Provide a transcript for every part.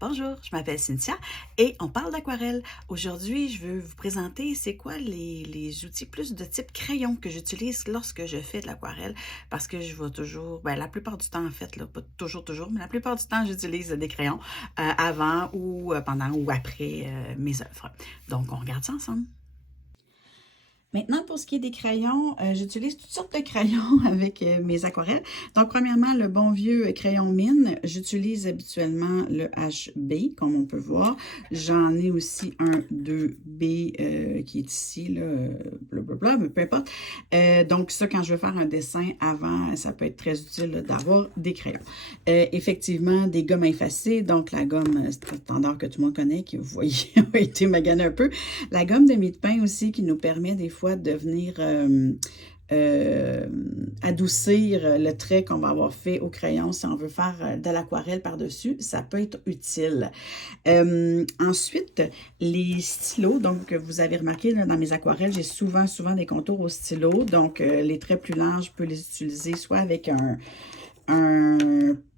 Bonjour, je m'appelle Cynthia et on parle d'aquarelle. Aujourd'hui, je veux vous présenter c'est quoi les outils plus de type crayon que j'utilise lorsque je fais de l'aquarelle parce que je vais toujours, la plupart du temps en fait, là, pas toujours, mais la plupart du temps, j'utilise des crayons avant ou pendant ou après mes œuvres. Donc, on regarde ça ensemble. Maintenant, pour ce qui est des crayons, j'utilise toutes sortes de crayons avec mes aquarelles. Donc, premièrement, le bon vieux crayon mine. J'utilise habituellement le HB, comme on peut voir. J'en ai aussi un 2B qui est ici, là, blablabla, mais peu importe. Donc, ça, quand je veux faire un dessin avant, ça peut être très utile d'avoir des crayons. Effectivement, des gommes effacées. Donc, la gomme standard que tout le monde connaît, qui, vous voyez, a été maganée un peu. La gomme de mie de pain aussi, qui nous permet des fois de venir adoucir le trait qu'on va avoir fait au crayon si on veut faire de l'aquarelle par-dessus, ça peut être utile. Ensuite, les stylos, donc vous avez remarqué là, dans mes aquarelles, j'ai souvent des contours au stylo, donc les traits plus larges, je peux les utiliser soit avec un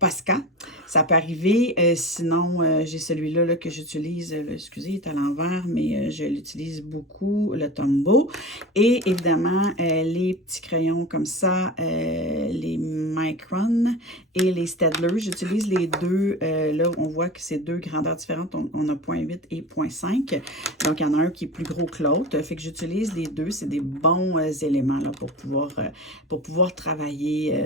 Posca. Ça peut arriver. Sinon, j'ai celui-là là, que j'utilise. Excusez, il est à l'envers, mais je l'utilise beaucoup, le Tombow. Et évidemment, les petits crayons comme ça, les Micron et les Staedtler. J'utilise les deux. Là, on voit que c'est deux grandeurs différentes. On a 0.8 et 0.5. Donc, il y en a un qui est plus gros que l'autre. Fait que j'utilise les deux. C'est des bons éléments là, pour pouvoir travailler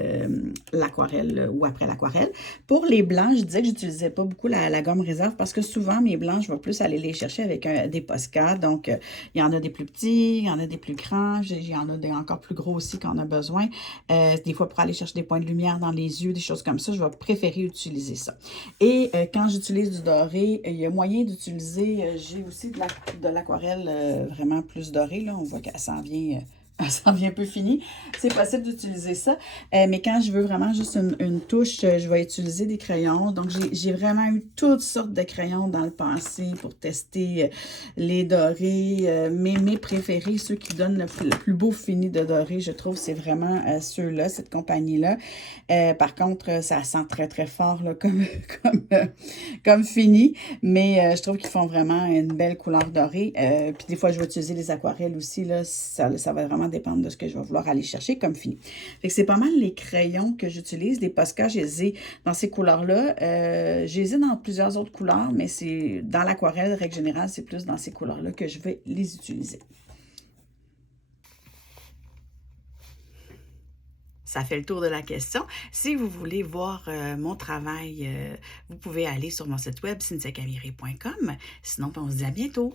l'aquarelle ou après l'aquarelle. Pour les blancs, je disais que j'utilisais pas beaucoup la gomme réserve parce que souvent, mes blancs, je vais plus aller les chercher avec des Posca. Donc, il y en a des plus petits, il y en a des plus grands, il y en a des encore plus gros aussi qu'on a besoin. Des fois, pour aller chercher des points de lumière dans les yeux, des choses comme ça, je vais préférer utiliser ça. Et quand j'utilise du doré, il y a moyen d'utiliser, j'ai aussi de l'aquarelle vraiment plus dorée. Là, on voit qu'elle s'en vient... ça en vient un peu fini. C'est possible d'utiliser ça. Mais quand je veux vraiment juste une touche, je vais utiliser des crayons. Donc, j'ai vraiment eu toutes sortes de crayons dans le passé pour tester les dorés. Mes préférés, ceux qui donnent le plus beau fini de doré, je trouve, c'est vraiment ceux-là, cette compagnie-là. Par contre, ça sent très, très fort là, comme fini. Mais je trouve qu'ils font vraiment une belle couleur dorée. Puis des fois, je vais utiliser les aquarelles aussi. Là, ça va vraiment dépendre de ce que je vais vouloir aller chercher comme fini. Fait que c'est pas mal les crayons que j'utilise. Les Posca, je les ai dans ces couleurs-là. Je les ai dans plusieurs autres couleurs, mais c'est dans l'aquarelle, règle générale, c'est plus dans ces couleurs-là que je vais les utiliser. Ça fait le tour de la question. Si vous voulez voir mon travail, vous pouvez aller sur mon site web cynthiacamiri.com. Sinon, on se dit à bientôt.